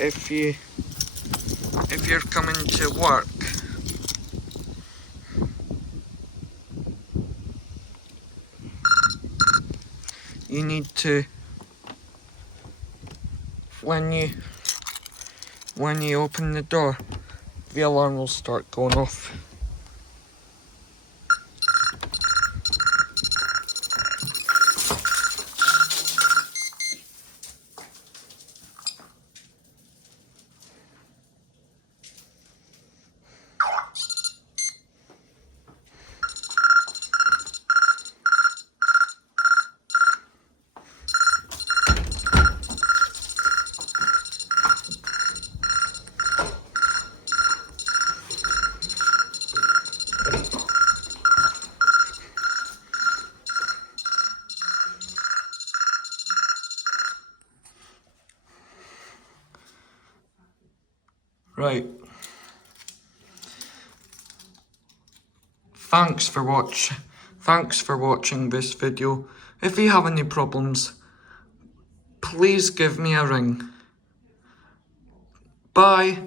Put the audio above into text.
if you're coming to work, you need to, when you open the door, the alarm will start going off. Right. Thanks for watching this video. If you have any problems, please give me a ring. Bye.